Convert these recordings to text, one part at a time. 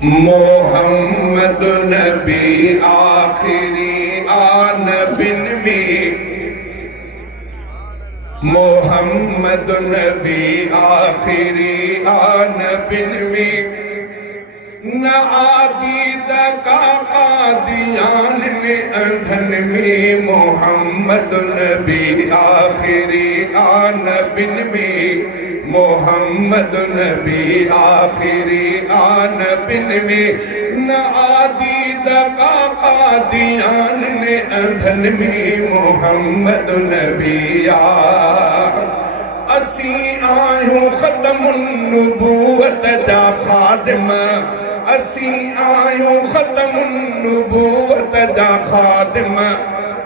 मोहम्मद नबी आखिरी आनबिन में, मोहम्मद नबी आखिरी आनबिन में, न आदीद का कादियान में अंधन में। मोहम्मद नबी आखिरी आनबिन में, मोहम्मद नबी आखिरी आनबिन में, न आदीद का कादियान ने अंधन में। मोहम्मद नबी असी आयूं खत्मुन नबूवत जा खादिम, असी आयूं खत्मुन नबूवत जा खादिम।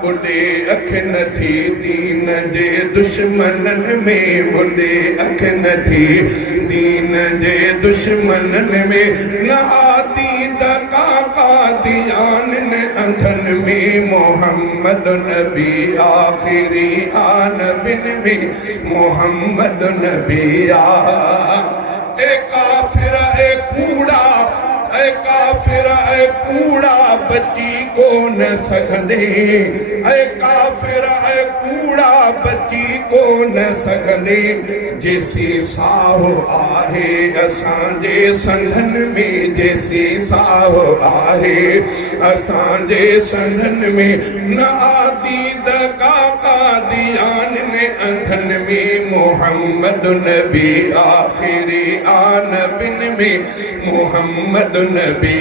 बुढ़े अख न थी दीन जे दुश्मनन में, बुढ़े अख न थी दीन जे दुश्मनन में, न आदीद का कादियान ने अंधन में। मोहम्मद नबी आखिरी आनबिन में, मोहम्मद नबी ए काफिर ए कूड़ा, ए काफिर ए कूड़ा बची को न सघंदे, ए काफिर ए कूड़ा बची को न सघंदे। जैसी साहो आहे असांजे संधन में, जैसी साहो आहे असांजे संधन में, न आदीद का कादियान ने अंधन में। मोहम्मद नबी आखिरी आनबिन में, मोहम्मद नबी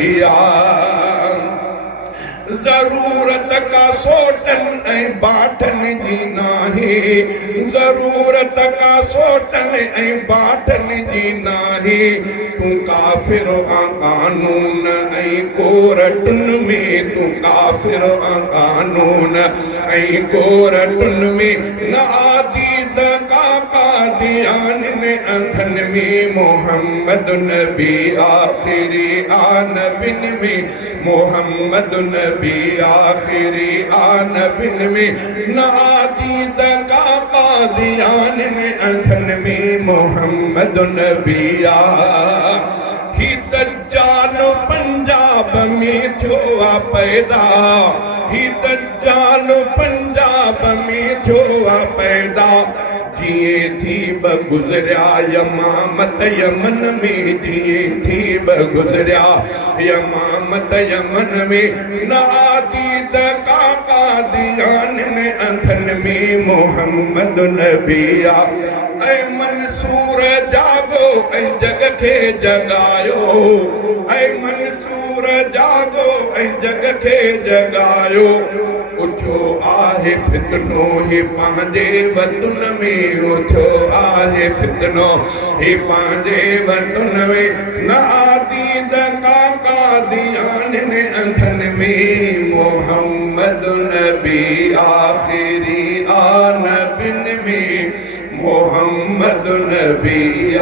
ज़रूरत का सोटन ऐं बाटन जी नाहे, ज़रूरत का सोटन ऐं बाटन जी नाहे। तूं काफ़िर आ कानून ऐं कोरटुन में, तूं काफ़िर आ कानून ऐं कोरटुन में, न आदीद का कादियान ने अंधन में। मोहम्मद नबी आखिरी आनबिन में, मोहम्मद नबी आखिरी आनबिन में, न आदीद का कादियान ने अंधन में। मोहम्मद नबी ही दज्जाल पंजाब में थियो आ पैदा, ही दज्जाल पंजाब में थियो आ पैदा। जिए थी गुज़रिया यमामत यमन में, जिए थी गुज़रिया यमामत यमन में, न आदीद का कादियान ने अंधन में। मोहम्मद नबी ऐ मंसूर जागो ऐ जग खे जगायो, ऐ मंसूर जागो ऐ जग खे जगायो। उठो आहे फितनो ही पंहिंजे वतन में, उठो आहे फितनो ही पंहिंजे वतन में, न आदीद का कादियान ने अंधन में। मोहम्मद नबी आखिरी आनबिन में, मोहम्मद नबी